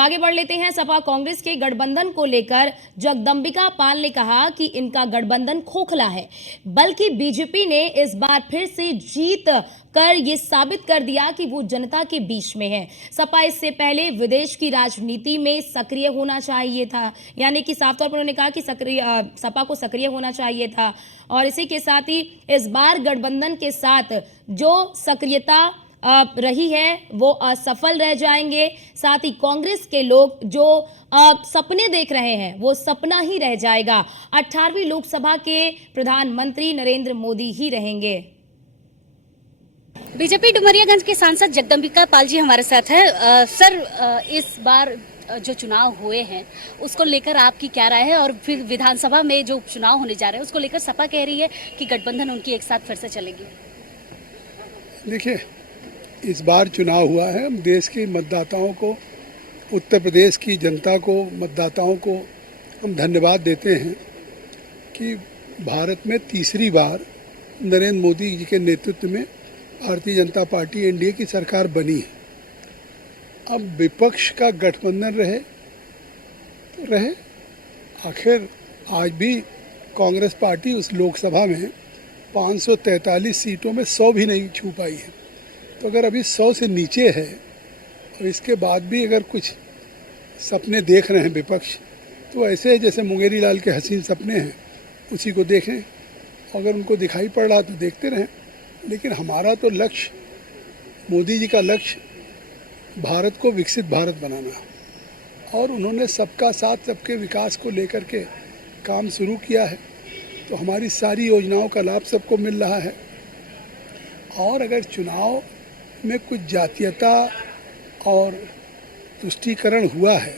आगे बढ़ लेते हैं। सपा कांग्रेस के गठबंधन को लेकर जगदंबिका पाल ने कहा कि इनका गठबंधन खोखला है, बल्कि बीजेपी ने इस बार फिर से जीत कर ये साबित कर दिया कि वो जनता के बीच में है। सपा इससे पहले विदेश की राजनीति में सक्रिय होना चाहिए था, यानी कि साफ तौर पर उन्होंने कहा कि सपा को सक्रिय होना चाहिए था। और इसी के साथ ही इस बार गठबंधन के साथ जो सक्रियता रही है वो असफल रह जाएंगे। साथ ही कांग्रेस के लोग जो सपने देख रहे हैं वो सपना ही रह जाएगा। 18वीं लोकसभा के प्रधानमंत्री नरेंद्र मोदी ही रहेंगे। बीजेपी डुमरियागंज के सांसद जगदंबिका पाल जी हमारे साथ है। सर, इस बार जो चुनाव हुए हैं उसको लेकर आपकी क्या राय है, और फिर विधानसभा में जो चुनाव होने जा रहे हैं उसको लेकर सपा कह रही है कि गठबंधन उनकी एक साथ फिर से चलेगी। देखिए, इस बार चुनाव हुआ है, हम देश के मतदाताओं को, उत्तर प्रदेश की जनता को, मतदाताओं को हम धन्यवाद देते हैं कि भारत में तीसरी बार नरेंद्र मोदी जी के नेतृत्व में भारतीय जनता पार्टी एनडीए की सरकार बनी है। अब विपक्ष का गठबंधन रहे तो रहे। आखिर आज भी कांग्रेस पार्टी उस लोकसभा में 543 सीटों में 100 भी नहीं छू पाई है। तो अगर अभी 100 से नीचे है और इसके बाद भी अगर कुछ सपने देख रहे हैं विपक्ष, तो ऐसे जैसे मुंगेरी लाल के हसीन सपने हैं उसी को देखें। अगर उनको दिखाई पड़ रहा तो देखते रहें, लेकिन हमारा तो लक्ष्य, मोदी जी का लक्ष्य भारत को विकसित भारत बनाना, और उन्होंने सबका साथ सबके विकास को लेकर के काम शुरू किया है। तो हमारी सारी योजनाओं का लाभ सबको मिल रहा है। और अगर चुनाव में कुछ जातीयता और तुष्टीकरण हुआ है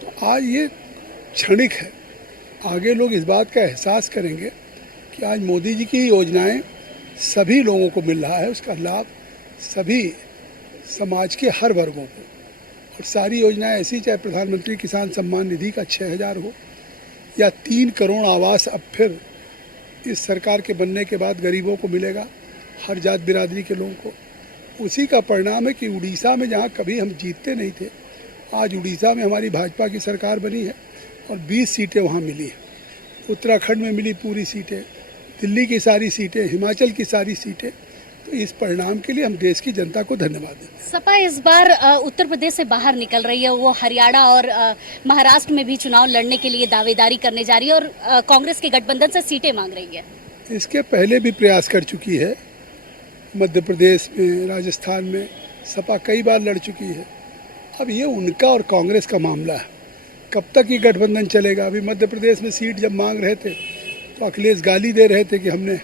तो आज ये क्षणिक है। आगे लोग इस बात का एहसास करेंगे कि आज मोदी जी की योजनाएं सभी लोगों को मिल रहा है, उसका लाभ सभी समाज के हर वर्गों को। और सारी योजनाएं ऐसी, चाहे प्रधानमंत्री किसान सम्मान निधि का 6000 हो या 3 करोड़ आवास अब फिर इस सरकार के बनने के बाद गरीबों को मिलेगा, हर जात बिरादरी के लोगों को। उसी का परिणाम है कि उड़ीसा में जहां कभी हम जीतते नहीं थे, आज उड़ीसा में हमारी भाजपा की सरकार बनी है और 20 सीटें वहां मिली हैं। उत्तराखंड में मिली पूरी सीटें, दिल्ली की सारी सीटें, हिमाचल की सारी सीटें। तो इस परिणाम के लिए हम देश की जनता को धन्यवाद देते हैं। सपा इस बार उत्तर प्रदेश से बाहर निकल रही है, वो हरियाणा और महाराष्ट्र में भी चुनाव लड़ने के लिए दावेदारी करने जा रही है और कांग्रेस के गठबंधन से सीटें मांग रही है। इसके पहले भी प्रयास कर चुकी है। मध्य प्रदेश में, राजस्थान में सपा कई बार लड़ चुकी है। अब ये उनका और कांग्रेस का मामला है, कब तक ये गठबंधन चलेगा। अभी मध्य प्रदेश में सीट जब मांग रहे थे तो अखिलेश गाली दे रहे थे कि हमने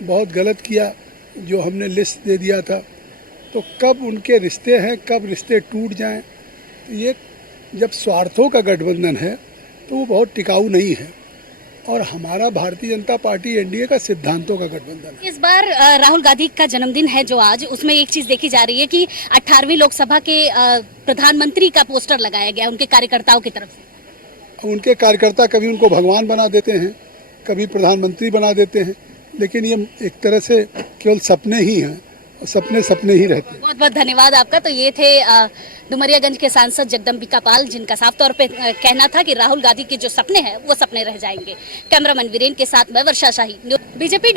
बहुत गलत किया जो हमने लिस्ट दे दिया था। तो कब उनके रिश्ते हैं, कब रिश्ते टूट जाएं। तो ये जब स्वार्थों का गठबंधन है तो वो बहुत टिकाऊ नहीं है। और हमारा भारतीय जनता पार्टी एनडीए का सिद्धांतों का गठबंधन है। इस बार राहुल गांधी का जन्मदिन है जो आज, उसमें एक चीज देखी जा रही है कि 18वीं लोकसभा के प्रधानमंत्री का पोस्टर लगाया गया उनके कार्यकर्ताओं की तरफ से। उनके कार्यकर्ता कभी उनको भगवान बना देते हैं, कभी प्रधानमंत्री बना देते हैं, लेकिन ये एक तरह से केवल सपने ही हैं और सपने सपने ही रहते हैं। बहुत बहुत धन्यवाद आपका। तो ये थे डुमरियागंज के सांसद जगदंबिका पाल, जिनका साफ तौर पे कहना था कि राहुल गांधी के जो सपने हैं वो सपने रह जाएंगे। कैमरामैन वीरेन के साथ मैं वर्षा शाही, बीजेपी।